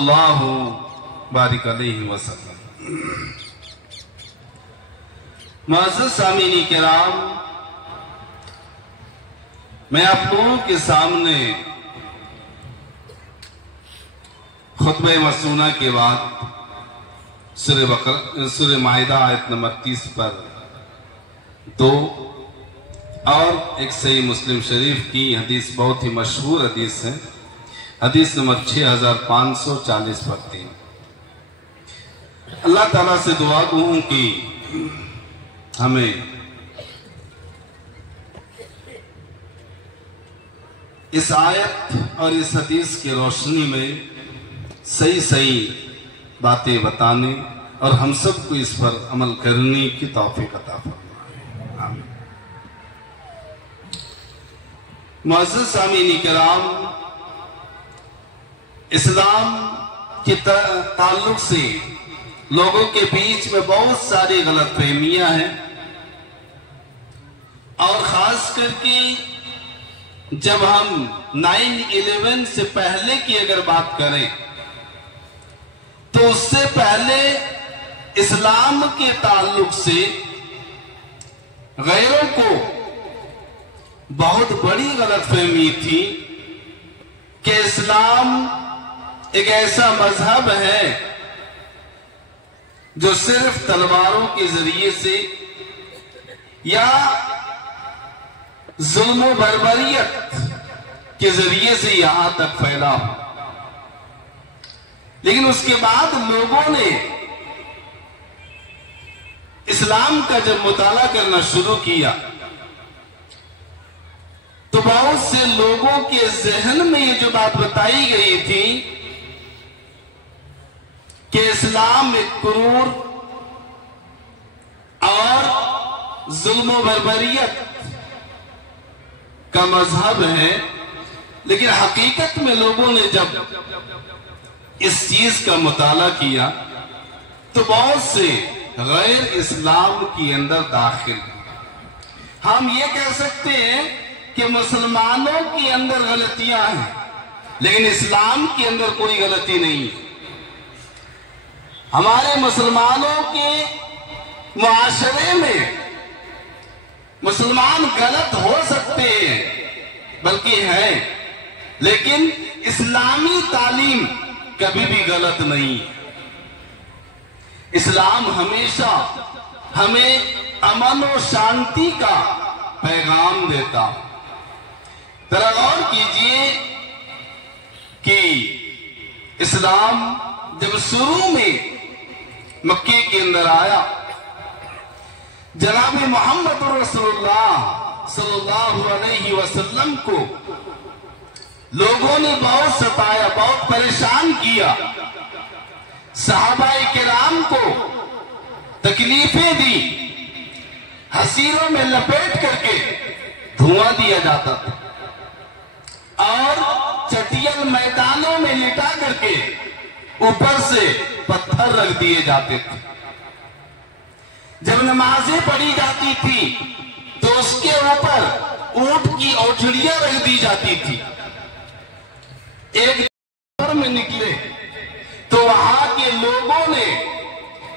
اللہ بارک علیہ وسلم۔ معزز سامعین کرام، میں آپ لوگوں کے سامنے خطبہ مسنونہ کے بعد سورہ مائدہ آیت نمبر 30 پر 2 اور ایک صحیح مسلم شریف کی حدیث، بہت ہی مشہور حدیث ہے، حدیث نمبر 6540 پر 3۔ اللہ تعالیٰ سے دعا ہوں کہ ہمیں اس آیت اور اس حدیث کی روشنی میں صحیح باتیں بتانے اور ہم سب کو اس پر عمل کرنے کی توفیق عطا فرمائے، آمین۔ معزز سامعین کرام، اسلام کے تعلق سے لوگوں کے بیچ میں بہت ساری غلط فہمیاں ہیں، اور خاص کر کے جب ہم 9/11 سے پہلے کی اگر بات کریں تو اس سے پہلے اسلام کے تعلق سے غیروں کو بہت بڑی غلط فہمی تھی کہ اسلام ایک ایسا مذہب ہے جو صرف تلواروں کے ذریعے سے یا ظلم و بربریت کے ذریعے سے یہاں تک پھیلا ہو۔ لیکن اس کے بعد لوگوں نے اسلام کا جب مطالعہ کرنا شروع کیا تو بہت سے لوگوں کے ذہن میں یہ جو بات بتائی گئی تھی کہ اسلام ایک کرور اور ظلم و بربریت کا مذہب ہے، لیکن حقیقت میں لوگوں نے جب اس چیز کا مطالعہ کیا تو بہت سے غیر اسلام کے اندر داخل ہیں۔ ہم یہ کہہ سکتے ہیں کہ مسلمانوں کے اندر غلطیاں ہیں، لیکن اسلام کے اندر کوئی غلطی نہیں ہے۔ ہمارے مسلمانوں کے معاشرے میں مسلمان غلط ہو سکتے ہیں، بلکہ ہیں، لیکن اسلامی تعلیم کبھی بھی غلط نہیں ہے۔ اسلام ہمیشہ ہمیں امن و شانتی کا پیغام دیتا۔ ذرا غور کیجئے کہ اسلام جب شروع میں مکے کے اندر آیا، جناب محمد رسول اللہ صلی اللہ علیہ وسلم کو لوگوں نے بہت ستایا، بہت پریشان کیا، صحابہ کرام کو تکلیفیں دی، حصیروں میں لپیٹ کر کے دھواں دیا جاتا تھا، اور چٹیل میدانوں میں لٹا کر کے اوپر سے پتھر رکھ دیے جاتے تھے۔ جب نمازیں پڑھی جاتی تھی تو اس کے اوپر اونٹ کی اوچھڑیاں رکھ دی جاتی تھی۔ ایک دور میں نکلے تو وہاں کے لوگوں نے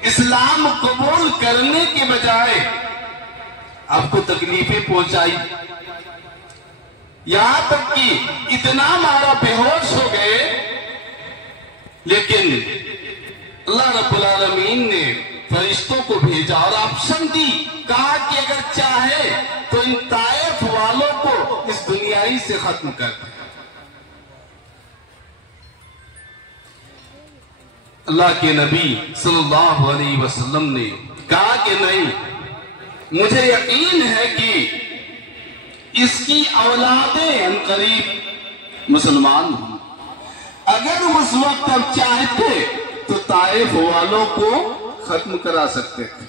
اسلام قبول کرنے کے بجائے آپ کو تکلیفیں پہنچائی، یہاں تک کہ اتنا مارا بے ہوش ہو گئے، لیکن اللہ رب العالمین نے فرشتوں کو بھیجا اور آپشن دی، کہا کہ اگر چاہے تو ان طائف والوں کو اس دنیائی سے ختم کر دے۔ اللہ کے نبی صلی اللہ علیہ وسلم نے کہا کہ نہیں، مجھے یقین ہے کہ اس کی اولادیں عنقریب مسلمان ہوں، اگر اس وقت ہم چاہتے تو طائف والوں کو ختم کرا سکتے تھے۔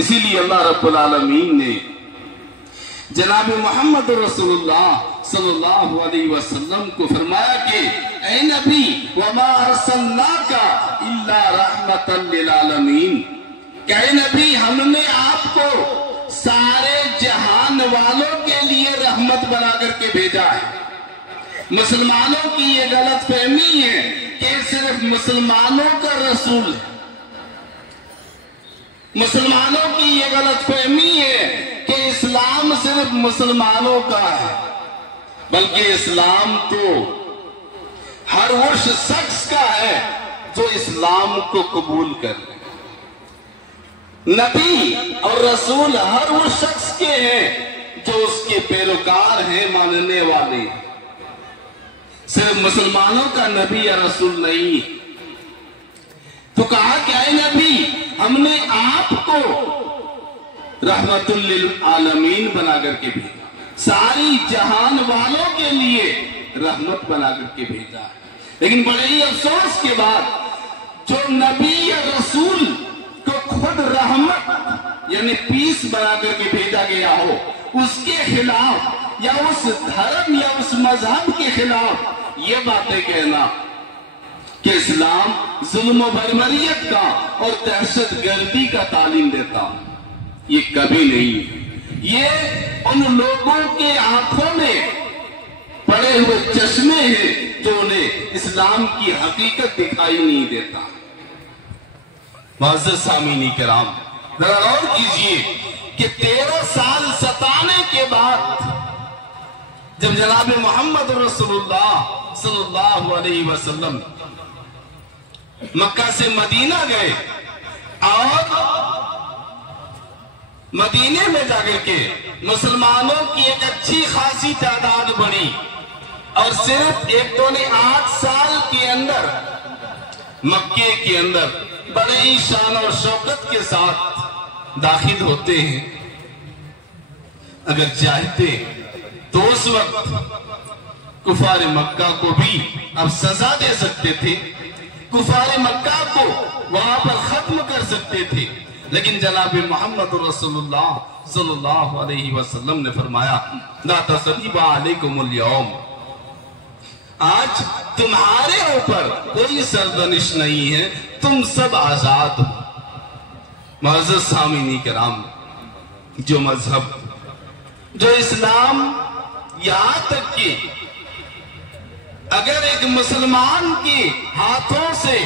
اسی لیے اللہ رب العالمین نے جناب محمد رسول اللہ صلی اللہ علیہ وسلم کو فرمایا کہ اے نبی وما ارسلناک الا رحمۃ للعالمین، کہ اے نبی ہم نے آپ کو سارے جہان والوں کے لیے رحمت بنا کر کے بھیجا ہے۔ مسلمانوں کی یہ غلط فہمی ہے کہ صرف مسلمانوں کا رسول ہے۔ مسلمانوں کی یہ غلط فہمی ہے کہ اسلام صرف مسلمانوں کا ہے، بلکہ اسلام تو ہر اس شخص کا ہے جو اسلام کو قبول کر لے۔ نبی اور رسول ہر وہ شخص کے ہیں جو اس کے پیروکار ہیں، ماننے والے ہیں۔ صرف مسلمانوں کا نبی یا رسول نہیں۔ تو کہا کہ اے نبی، ہم نے آپ کو رحمت للعالمین بنا کر کے بھیجا، ساری جہان والوں کے لیے رحمت بنا کر کے بھیجا ہے۔ لیکن بڑے ہی افسوس کے بعد جو نبی یا رسول کو خود رحمت یعنی پیس بنا کر کے بھیجا گیا ہو، اس کے خلاف یا اس دھرم یا اس مذہب کے خلاف یہ باتیں کہنا کہ اسلام ظلم و بربریت کا اور دہشت گردی کا تعلیم دیتا، یہ کبھی نہیں۔ یہ ان لوگوں کے آنکھوں میں پڑے ہوئے چشمے ہیں جو انہیں اسلام کی حقیقت دکھائی نہیں دیتا۔ معزز سامعین کرام، ذرا غور کیجئے کہ 13 سال ستانے کے بعد جب جناب محمد رسول اللہ صلی اللہ علیہ وسلم مکہ سے مدینہ گئے اور مدینے میں جا کر کے مسلمانوں کی ایک اچھی خاصی تعداد بڑھی، اور صرف 8 سال کے اندر مکے کے اندر بڑے ہی شان اور شوکت کے ساتھ داخل ہوتے ہیں۔ اگر چاہتے تو اس وقت کفار مکہ کو بھی اب سزا دے سکتے تھے، کفار مکہ کو وہاں پر ختم کر سکتے تھے، لیکن جناب محمد رسول اللہ صلی اللہ علیہ وسلم نے فرمایا لا تثریب علیکم اليوم، آج تمہارے اوپر کوئی سرزنش نہیں ہے، تم سب آزاد ہو۔ معزز سامعین کرام، جو مذہب، جو اسلام، یہاں تک کہ اگر ایک مسلمان کے ہاتھوں سے،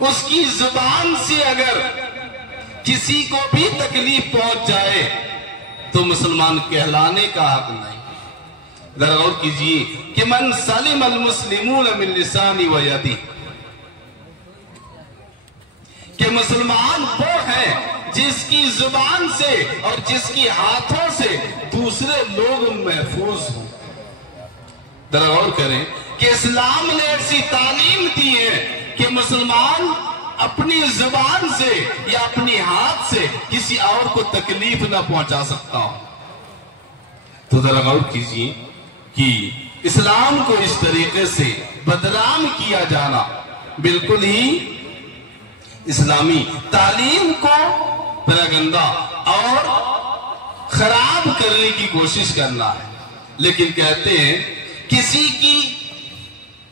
اس کی زبان سے اگر کسی کو بھی تکلیف پہنچ جائے تو مسلمان کہلانے کا حق نہیں۔ ذرا غور کیجئے کہ من سلم المسلمون من لسانی و یدی، کہ مسلمان وہ ہے جس کی زبان سے اور جس کی ہاتھوں سے دوسرے لوگ محفوظ ہوں۔ ذرا غور کریں کہ اسلام نے ایسی تعلیم دی ہے کہ مسلمان اپنی زبان سے یا اپنی ہاتھ سے کسی اور کو تکلیف نہ پہنچا سکتا ہو۔ تو ذرا غور کیجئے کہ اسلام کو اس طریقے سے بدنام کیا جانا بالکل ہی اسلامی تعلیم کو پراگندہ اور خراب کرنے کی کوشش کرنا ہے۔ لیکن کہتے ہیں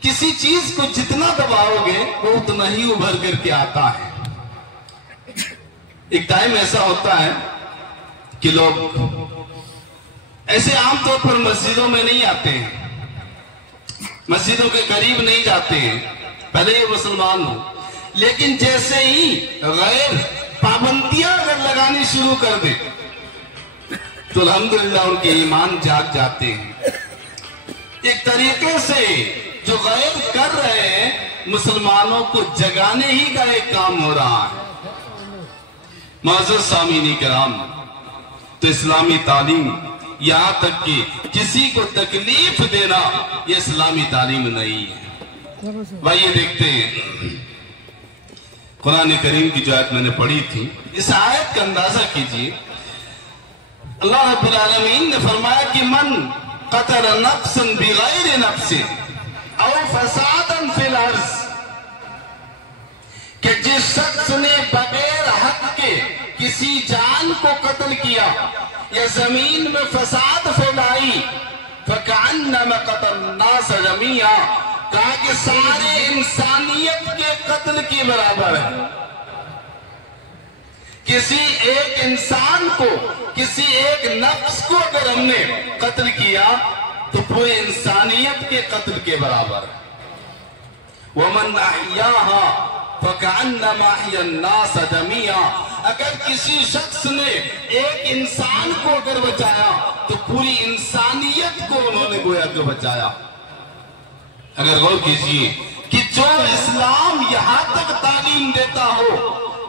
کسی چیز کو جتنا دباؤ گے وہ اتنا ہی ابھر کر کے آتا ہے۔ ایک ٹائم ایسا ہوتا ہے کہ لوگ ایسے عام طور پر مسجدوں میں نہیں آتے ہیں، مسجدوں کے قریب نہیں جاتے ہیں، پہلے یہ مسلمان ہو، لیکن جیسے ہی غیر پابندیاں اگر لگانی شروع کر دیں تو الحمدللہ ان کے ایمان جاگ جاتے ہیں۔ ایک طریقے سے جو غیر کر رہے ہیں مسلمانوں کو جگانے ہی کا ایک کام ہو رہا ہے۔ معزز سامعین کرام، تو اسلامی تعلیم یہاں تک کہ کسی کو تکلیف دینا یہ اسلامی تعلیم نہیں ہے۔ بھائی دیکھتے ہیں قرآن کریم کی جو آیت میں نے پڑھی تھی، اس آیت کا اندازہ کیجئے۔ اللہ رب العالمین نے فرمایا کہ من قتل نفسا بغیر نفس او فسادا فی الارض، کہ جس شخص نے بغیر حق کے کسی جان کو قتل کیا یا زمین میں فساد پھیلائی، فکأنما قتل الناس جميعا، کہا کہ سارے انسانیت کے قتل کی برابر ہے۔ کسی ایک انسان کو، کسی ایک نفس کو اگر ہم نے قتل کیا تو پورے انسانیت کے قتل کے برابر ہے۔ وَمَنْ أَحْيَاهَا فَكَأَنَّمَا أَحْيَا النَّاسَ جَمِيعًا۔ اگر کسی شخص نے ایک انسان کو اگر بچایا تو پوری انسانیت کو انہوں نے گویا کہ بچایا۔ اگر غور کیجئے کہ جو اسلام یہاں تک تعلیم دیتا ہو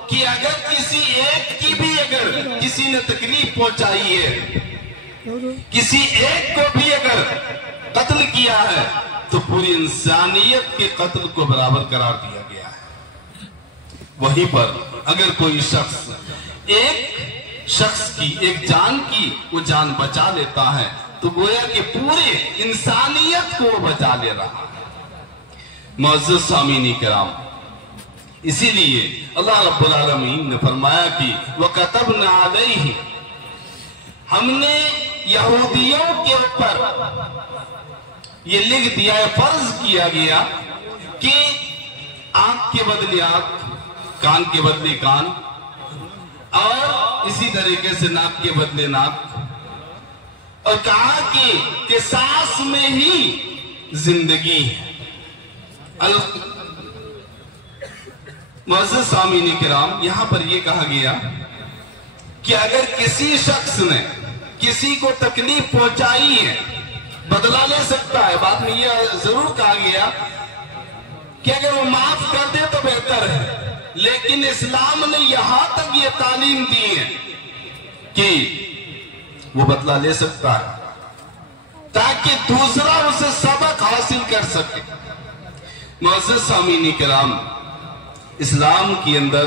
کہ اگر کسی ایک کی بھی اگر کسی نے تکلیف پہنچائی ہے، کسی ایک کو بھی اگر قتل کیا ہے تو پوری انسانیت کے قتل کو برابر قرار دیا گیا ہے۔ وہیں پر اگر کوئی شخص کی ایک جان کی وہ جان بچا لیتا ہے تو گویا کہ پورے انسانیت کو بچا لے رہا ہے۔ معزز سامعین کرام، اسی لیے اللہ رب العالمین نے فرمایا کہ وَكَتَبْنَا عَلَيْهِ، ہم نے یہودیوں کے اوپر یہ لکھ دیا ہے، فرض کیا گیا کہ آنکھ کے بدلے آنکھ، کان کے بدلے کان، اور اسی طریقے سے ناک کے بدلے ناک، اور کہا کہ سانس میں ہی زندگی ہے۔ معزز سامعین کرام، یہاں پر یہ کہا گیا کہ اگر کسی شخص نے کسی کو تکلیف پہنچائی ہے بدلہ لے سکتا ہے۔ بعد میں یہ ضرور کہا گیا کہ اگر وہ معاف کر دے تو بہتر ہے، لیکن اسلام نے یہاں تک یہ تعلیم دی ہے کہ وہ بدلہ لے سکتا ہے تاکہ دوسرا اسے سبق حاصل کر سکے۔ معزز سامعین کرام، اسلام کے اندر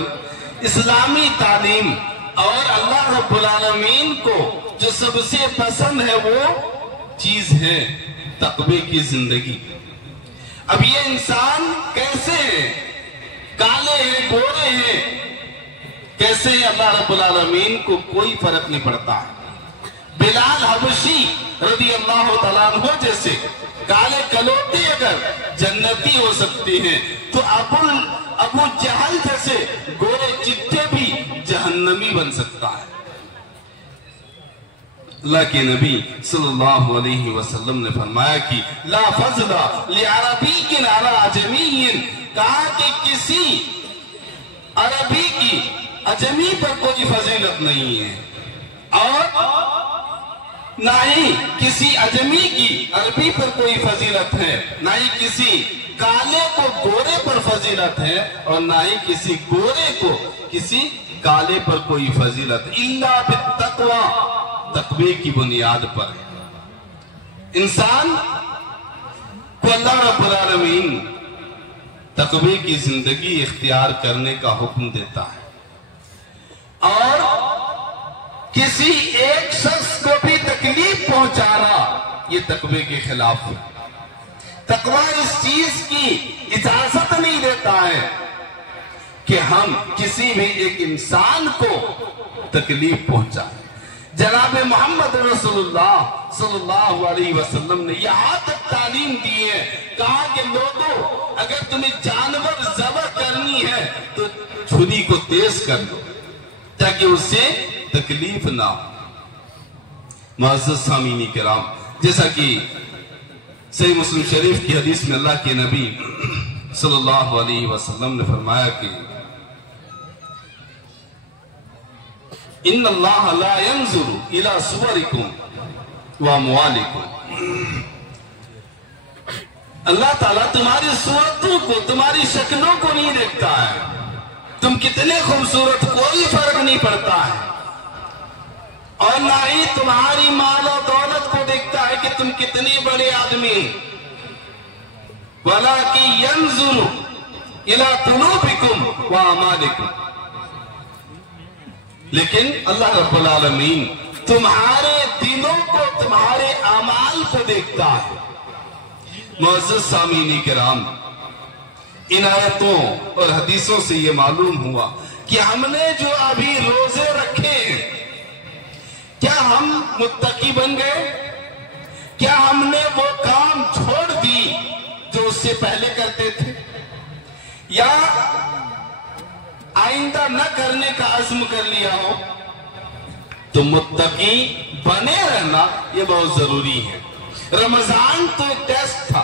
اسلامی تعلیم اور اللہ رب العالمین کو جو سب سے پسند ہے وہ چیز ہے تقوی کی زندگی۔ اب یہ انسان کیسے ہیں، کالے ہیں، گورے ہیں، کیسے ہیں، اللہ رب العالمین کو کوئی فرق نہیں پڑتا ہے۔ بلال حبشی رضی اللہ تعالیٰ عنہ جیسے کالے کلوٹے اگر جنتی ہو سکتے ہیں تو ابو جہل جیسے گورے چٹے بھی جہنمی بن سکتا ہے۔ اللہ کے نبی صلی اللہ علیہ وسلم نے فرمایا کہ لا فضل لعربی علی عجمی، کہا کہ کسی عربی کی عجمی پر کوئی فضیلت نہیں ہے، اور نہ ہی کسی عجمی کی عربی پر کوئی فضیلت ہے، نہ ہی کسی کالے کو گورے پر فضیلت ہے، اور نہ ہی کسی گورے کو کسی کالے پر کوئی فضیلت، الا بالتقوی، تقوی کی بنیاد پر ہے۔ انسان کو اللہ رب العالمین تقوی کی زندگی اختیار کرنے کا حکم دیتا ہے، اور کسی ایک شخص کو بھی تکلیف پہنچانا یہ تقوی کے خلاف ہے۔ تقوی اس چیز کی اجازت نہیں دیتا ہے کہ ہم کسی بھی ایک انسان کو تکلیف پہنچائیں۔ جناب محمد رسول اللہ صلی اللہ علیہ وسلم نے یہاں تک تعلیم دی ہے، کہا کہ لوگوں اگر تمہیں جانور ذبح کرنی ہے تو چھری کو تیز کر دو تاکہ اس سے تکلیف نہ ہو۔ معزز سامعین کرام، جیسا کہ صحیح مسلم شریف کی حدیث میں اللہ کے نبی صلی اللہ علیہ وسلم نے فرمایا کہ ان اللہ لا ينظر الى صورکم واموالکم، اللہ تعالیٰ تمہاری صورتوں کو، تمہاری شکلوں کو نہیں دیکھتا ہے، تم کتنے خوبصورت کوئی فرق نہیں پڑتا ہے، اور نہ ہی تمہاری مال و دولت کو دیکھتا ہے کہ تم کتنے بڑے آدمی، وَلَكِنْ يَنْظُرُ إِلَىٰ قُلُوبِكُمْ وَأَعْمَالِكُمْ، لیکن اللہ رب العالمین تمہارے دلوں کو، تمہارے اعمال کو دیکھتا ہے۔ معزز سامعین کرام، ان آیتوں اور حدیثوں سے یہ معلوم ہوا کہ ہم نے جو ابھی روزے رکھے ہیں، کیا ہم متقی بن گئے؟ کیا ہم نے وہ کام چھوڑ دی جو اس سے پہلے کرتے تھے، یا آئندہ نہ کرنے کا عزم کر لیا ہو؟ تو متقی بنے رہنا یہ بہت ضروری ہے۔ رمضان تو ایک ٹیسٹ تھا،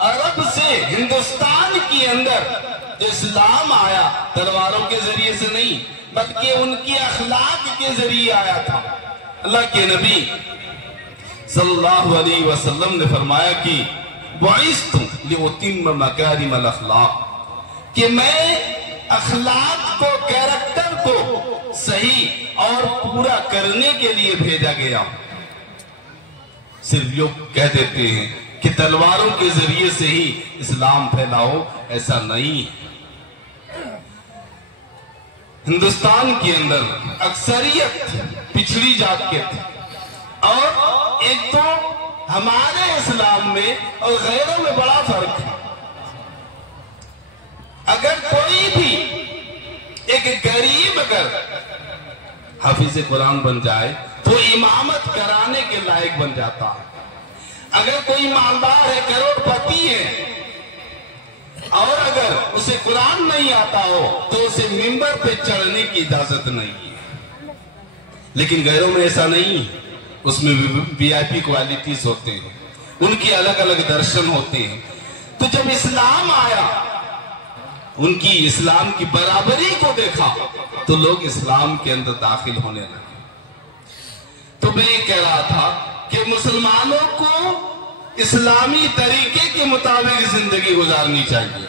عرب سے ہندوستان کے اندر جو اسلام آیا تلواروں کے ذریعے سے نہیں بلکہ ان کی اخلاق کے ذریعے آیا تھا۔ اللہ کے نبی صلی اللہ علیہ وسلم نے فرمایا کہ بعثت لأتم مکارم الاخلاق، کہ میں اخلاق کو، کیریکٹر کو صحیح اور پورا کرنے کے لیے بھیجا گیا ہوں۔ صرف لوگ کہہ دیتے ہیں کہ تلواروں کے ذریعے سے ہی اسلام پھیلاؤ، ایسا نہیں ہے۔ ہندوستان کے اندر اکثریت پچھڑی ذات کے تھے، اور ایک تو ہمارے اسلام میں اور غیروں میں بڑا فرق ہے۔ اگر کوئی بھی ایک غریب اگر حافظ قرآن بن جائے تو امامت کرانے کے لائق بن جاتا ہے۔ اگر کوئی مالدار ہے، کروڑ پتی ہے، اور اگر اسے قرآن نہیں آتا ہو تو اسے منبر پہ چڑھنے کی اجازت نہیں ہے۔ لیکن غیروں میں ایسا نہیں ہے، اس میں وی آئی پی کوالٹیز ہوتے ہیں، ان کی الگ الگ درشن ہوتے ہیں۔ تو جب اسلام آیا، ان کی اسلام کی برابری کو دیکھا تو لوگ اسلام کے اندر داخل ہونے لگے۔ تو میں یہ کہہ رہا تھا کہ مسلمانوں کو اسلامی طریقے کے مطابق زندگی گزارنی چاہیے۔